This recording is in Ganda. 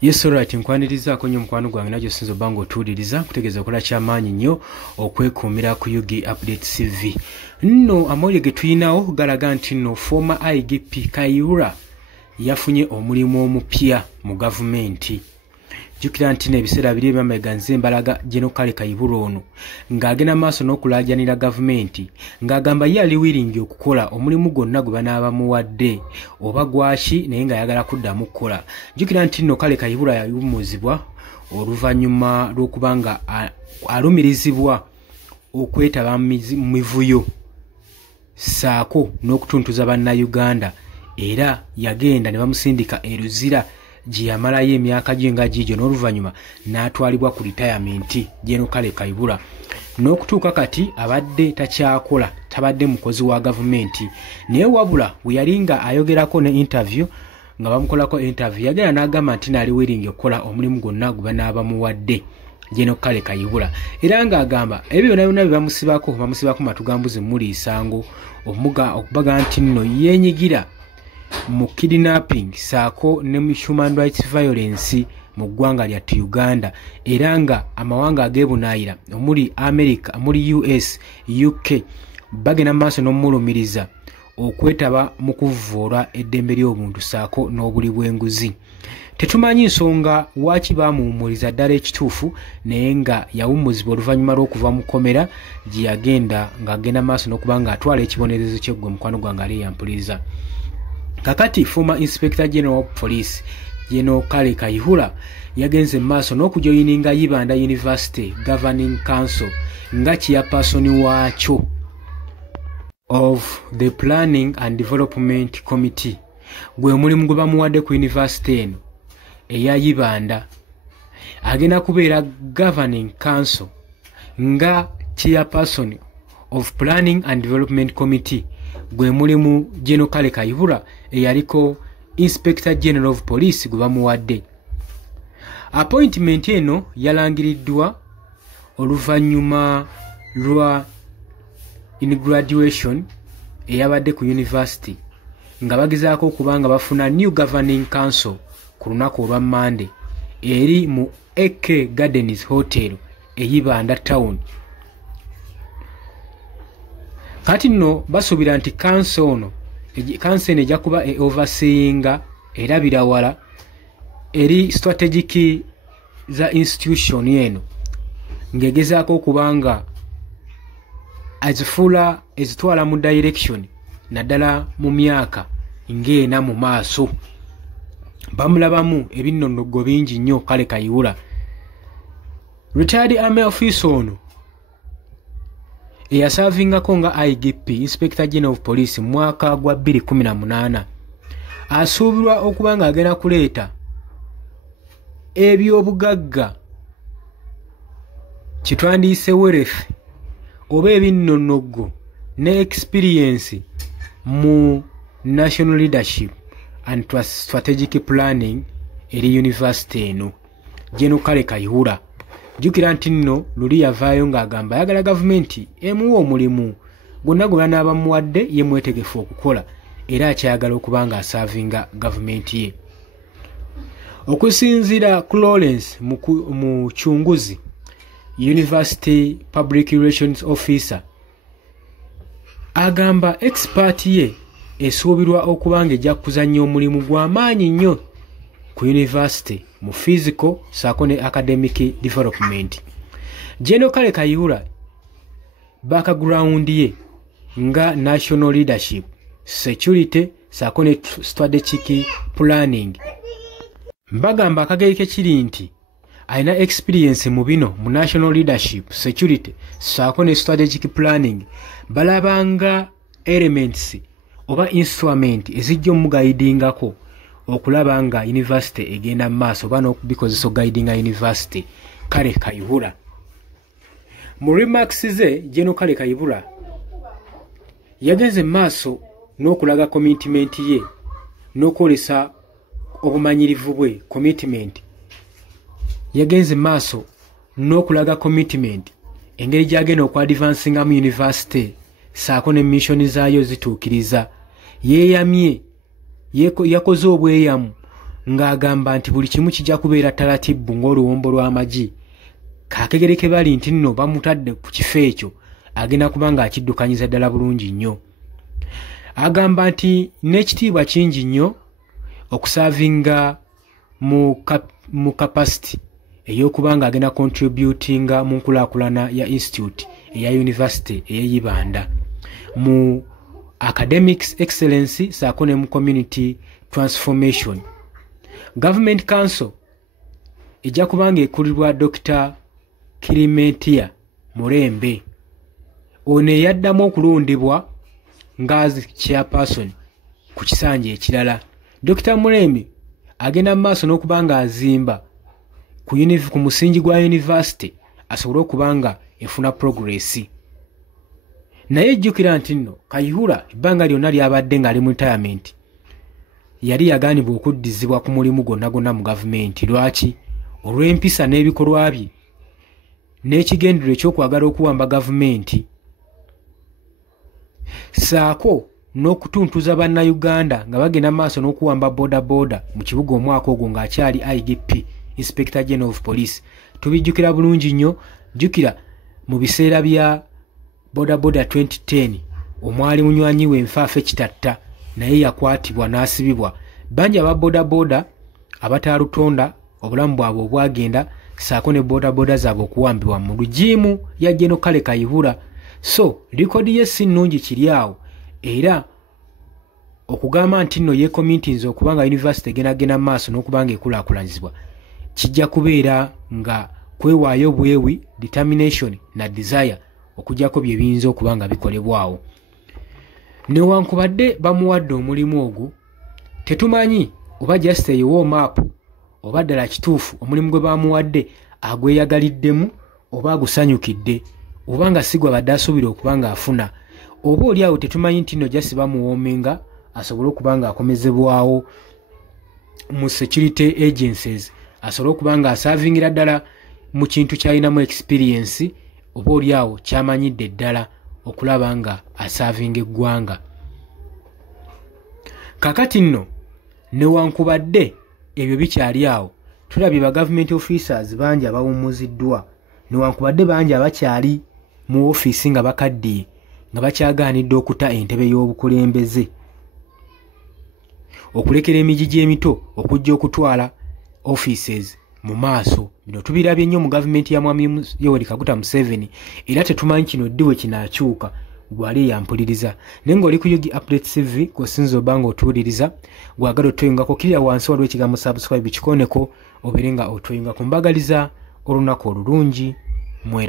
Yes, alright, nkwaniriza konyo mukwano gwange najo sinzo bango tuliriza kutegeeza kola kyamaanyi nnyo okwekuumira ku UG Update CV. Nno amawulire ge tuyinawo galaga nti nno former IGP Kayihura yafunye omulimu omupya mu gavumenti. Jukira nti n'ebiseera biri emabega nze mbalaga General Kale Kayihura ono ng'agenda maaso n'okulaajanira gavumenti ng'agamba ye ali wiringi okukola omulimu gwonna gwe banaabamuwadde oba gwaki naye ng'ayagala kuddamu kukola. Jukira nti nno Kale Kayihura yawummuzibwa oluvannyuma lw'okuba nga alumirizibwa okwetaba mu mivuyo saako n'okutuntuza bannayuganda era yagenda ne bamusindika e Luzira gye yamalayo emyaka gye nga gijo n'oluvannyuma n'atwalibwa ku retirement General Kale Kayihura n'okutuuka kati abadde takyakola tabadde mukozi wa gavumenti naye wabula bwe yali nga ayogerako ne interview nga bamukolako interview yagenda n'agamba nti naali wiringi okukola omulimu gwonna gwe banaabamuwadde General Kale Kayihura era ng'agamba ebyo byonna bye bamusibako matugambuzi muli isango okubaga nti nno yeenyigira mu kidnapping saako ne mu human rights violence mu ggwanga lya Uganda era nga amawanga ageebunaayira omuli America omuli US UK bagenda maaso n'omulumiriza okwetaba mu kuvvoola eddembe ly'obuntu saako n'obuli bw'enguzi. Tetumanyi nsonga waaki baamuwummuliza ddala ekituufu naye nga yawummuzibwa oluvannyuma lw'okuva mu kkomera gye yagenda ng'agenda maaso n'okuba ng'atwala ekibonerezo ky'eggwe mukwano gwange ali yampuliriza. Kakati former Inspector General of Police General Kale Kayihura yagenze maaso n'okujoyininga Yibanda University Governing Council nga chairperson waakyo of the Planning and Development Committee gwe mulimu gwe bamuwadde ku university eno eya Yibanda. Agenda kubeera Governing Council nga chairperson of Planning and Development Committee gwe mulimu General Kale Kayihura eyaliko Inspector General of Police gwe bamuwadde. Appointment eno yalangiriddwa oluvannyuma lwa in graduation eyabadde ku university nga bagezaako okuba nga bafuna new governing council ku lunaku olwa Monday eri mu AK Gardens Hotel eyibanda town. Kati nno basuubira nti council ejja kuba overseeing erabira wala eri strategic za institution eno ng'egezaako okuba nga azifuula ezitwala mu direction naddala mu myaka ng'ena mu maaso. Bamulabamu ebinnonogo bingi nnyo Kale Kayihura. Retired Army Officer ono eyasavingako nga IGP Inspector General of Police mu mwaka gwa 2018 asuubirwa okuba nga agenda kuleeta ebyobugagga kitwandiise wealth oba ebinnonogo ne experience mu national leadership and strategic planning eri university eno General Kale Kayihura. Jukira nti nno luli yavaayo ng'agamba ayagala gavumenti emuwa omulimu gwonna gwe banaabamuwadde ye mwetegefu okukola era akyayagala okuba nga asaavinga gavumenti ye. Okusinziira ku Lawrence mu Kyunguzi University Public Relations Officer agamba expert ye esuubirwa okuba nga ejja kuzannya omulimu gw'amaanyi nnyo ku university mu physical saako ne academic development. General Kale Kayihura background ye nga national leadership, security saako ne strategic planning. Mbagamba akagerike kiri nti alina experience mu bino mu national leadership, security saako ne strategic planning balabanga elements oba instrument ezijja omugaidingako okulaba nga university egenda maaso oba n'okubikozesa guiding university Kale Kayihura. Mu remarks ze General Kale Kayihura yagenze maaso n'okulaga commitment ye n'okwolesa obumanyirivu bwe commitment. Yagenze maaso n'okulaga commitment engeri gy'agenda okwadvancinga mu university saako ne mission zaayo zituukiriza. Yeeyamye yakoze obweyamu ng'agamba nti buli kimu kijja kubeera taratibu ng'oluwombo lw'amagi. Kakegereke bali nti nno bamutadde ku kifo ekyo agenda kuba ng'akiddukanyiza ddala bulungi nnyo. Agamba nti n'ekitiibwa kingi nnyo okusaavinga mu capacity ey'okuba ng'agenda contributinga mu nkulaakulana ya institute eya university ey'Ibanda mu academics excellence saako ne mu community transformation. Government Council ejja kuba ng'ekulirwa Dr. Kirimetia Murembe. Ono eyaddamu okulondebwa ng'azi chairperson ku kisanja ekirala. Dr. Murembe agenda mu maaso n'okuba ng'azimba ku musingi gwa university asobole okuba nga efuna progress. Naye jjukira nti nno Kayihura ebbanga lyonna lyabadde ng'ali mu retirement yali yagaanibwa okuddizibwa ku mulimu gwonna mu gavumenti. Lwaki? Olw'empisa n'ebikolwa bye n'ekigendero ekyokwagala okuwamba gavumenti saako n'okutuntuza bannayuganda nga bagenda maaso n'okuwamba boda mu kibuga omwaka ogwo ng'akyali IGP, Inspector General of Police. Tubijjukira bulungi nnyo. Jjukira mu biseera bya boda 2010 omwali munywanyi w'enfaafa ekitatta naye yakwatibwa n'asibibwa. Bangi aba boda abataalutonda obulamu bwabwe obwagenda saako ne boda zaabwe okuwambibwa mu lujiimu ya Jeno Kale Kayihura. So likodi ye si nnungi kiri awo, era okugamba nti nno ye communities okuba nga university egenda maaso n'okuba nga ekulaakulanyizibwa kijja kubeera nga kwewaayo bwewi, determination na desire okujjako bye biyinza okuba nga bikolebwawo. Newankubadde bamuwadde omulimu ogwo, tetumanyi oba just a warm up oba ddala kituufu omulimu gwe bamuwadde agweyagaliddemu oba agusanyukidde oba nga sigwa badde asuubira okuba ng'afuna. Oba oli awo tetumanyi nti nno just bamuwoomenga asobole okuba ng'akomezebwawo mu security agencies, asobole okuba ng'asaavingira ddala mu kintu ky'alinamu experience, oba oli awo kyamanyidde ddala okulaba nga asaavinga eggwanga. Kakati nno newankubadde ebyo bikyali awo, tulabye ba government officers bangi abawummuziddwa, newankubadde bangi abakyali mu ofiisi nga bakaddiye nga bakyagaanidde okuta entebe y'obukulembeze, okulekera emigigi emito okujja okutwala offices mu maaso. Bino tubirabye nnyo mu gavumenti ya Mwami Yoweri Kaguta Museveni, era tetumanyi kino ddi we kinaakyuka. Gwali yampuliriza naye ng'oli ku Yugi Update TV kw'osinza oba ng'otuwuliriza, gwagala otweyungako kirya wansi waliwo ekigambo subscribe kikoneko obeere nga otweyunga ku mbagaliza olunaku olulungi. Mwera.